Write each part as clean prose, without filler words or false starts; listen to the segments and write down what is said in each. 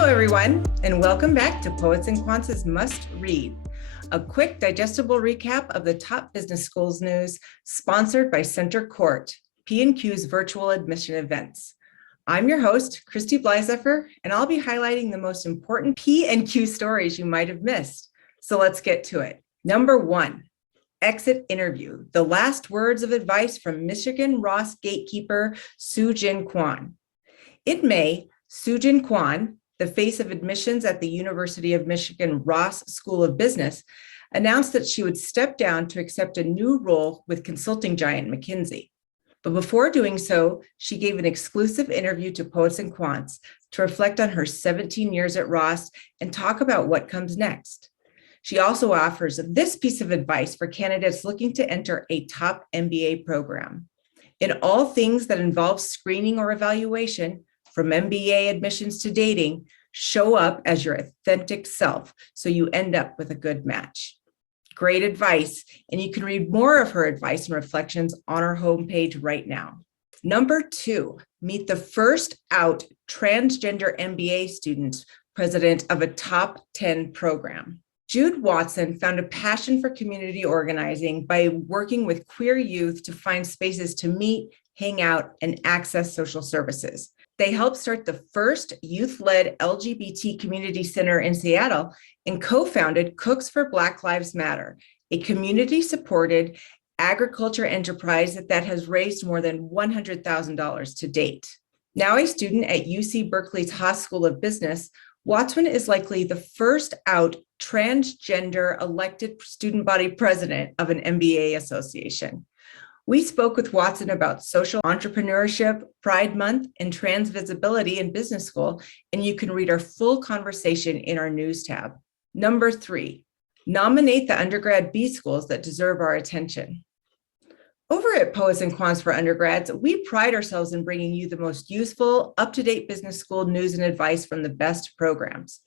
Hello, everyone, and welcome back to Poets and Quants' Must Read, a quick, digestible recap of the top business schools news sponsored by Center Court, P&Q's virtual admission events. I'm your host, Christy Blyzeffer, and I'll be highlighting the most important P&Q stories you might have missed. So let's get to it. Number 1, exit interview, the last words of advice from Michigan Ross Gatekeeper Soojin Kwon. In May, Soojin Kwon, the face of admissions at the University of Michigan Ross School of Business, announced that she would step down to accept a new role with consulting giant McKinsey. But before doing so, she gave an exclusive interview to Poets and Quants to reflect on her 17 years at Ross and talk about what comes next. She also offers this piece of advice for candidates looking to enter a top MBA program. In all things that involve screening or evaluation, from MBA admissions to dating, show up as your authentic self so you end up with a good match. Great advice, and you can read more of her advice and reflections on our homepage right now. Number 2, meet the first out transgender MBA student, president of a top 10 program. Jude Watson found a passion for community organizing by working with queer youth to find spaces to meet, hang out, and access social services. They helped start the first youth-led LGBT community center in Seattle and co-founded Cooks for Black Lives Matter, a community-supported agriculture enterprise that has raised more than $100,000 to date. Now a student at UC Berkeley's Haas School of Business, Watson is likely the first out transgender elected student body president of an MBA association. We spoke with Watson about social entrepreneurship, Pride Month, and trans visibility in business school, and you can read our full conversation in our news tab. Number 3, nominate the undergrad B schools that deserve our attention. Over at Poets and Quants for undergrads, we pride ourselves in bringing you the most useful, up-to-date business school news and advice from the best programs.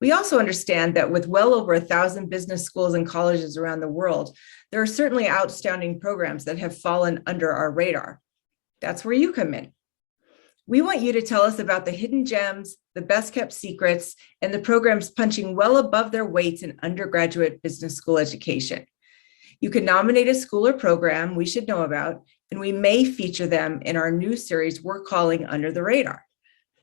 We also understand that with well over 1,000 business schools and colleges around the world, there are certainly outstanding programs that have fallen under our radar. That's where you come in. We want you to tell us about the hidden gems, the best kept secrets, and the programs punching well above their weights in undergraduate business school education. You can nominate a school or program we should know about, and we may feature them in our new series we're calling Under the Radar.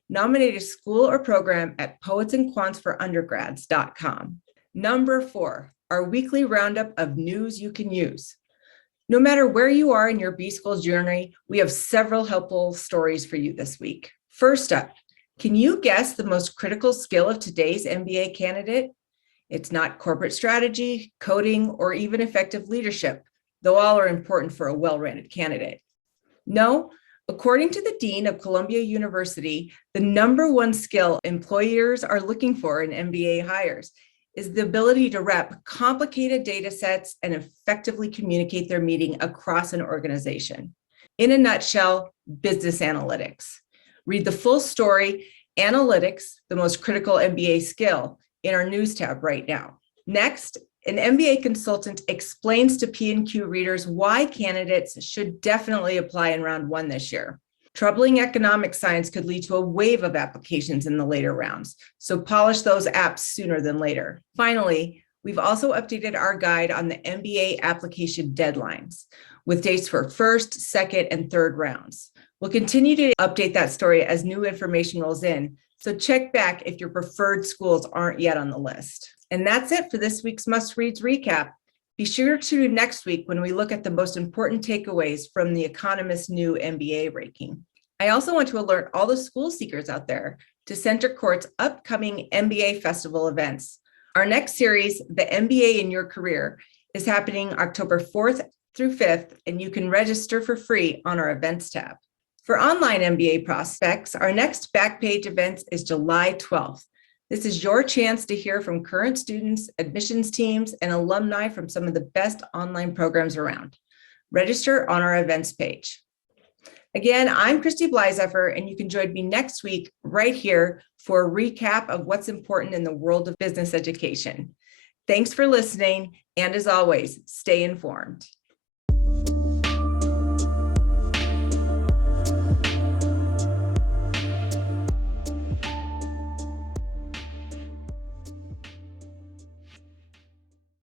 Nominate a school or program at poetsandquantsforundergrads.com. Number 4, our weekly roundup of news you can use. No matter where you are in your B-School journey, we have several helpful stories for you this week. First up, can you guess the most critical skill of today's MBA candidate? It's not corporate strategy, coding, or even effective leadership, though all are important for a well-rounded candidate. No. According to the Dean of Columbia University, the number 1 skill employers are looking for in MBA hires is the ability to wrap complicated data sets and effectively communicate their meaning across an organization. In a nutshell, business analytics. Read the full story, Analytics, the most critical MBA skill, in our news tab right now. Next, an MBA consultant explains to P&Q readers why candidates should definitely apply in round 1 this year. Troubling economic science could lead to a wave of applications in the later rounds, so polish those apps sooner than later. Finally, we've also updated our guide on the MBA application deadlines with dates for first, second, and third rounds. We'll continue to update that story as new information rolls in, so check back if your preferred schools aren't yet on the list. And that's it for this week's Must Reads recap. Be sure to tune in next week when we look at the most important takeaways from The Economist's new MBA ranking. I also want to alert all the school seekers out there to Center Court's upcoming MBA festival events. Our next series, The MBA in Your Career, is happening October 4th through 5th, and you can register for free on our events tab. For online MBA prospects, our next Backpage event is July 12th. This is your chance to hear from current students, admissions teams, and alumni from some of the best online programs around. Register on our events page. Again, I'm Christy Blyzeffer, and you can join me next week right here for a recap of what's important in the world of business education. Thanks for listening, and as always, stay informed.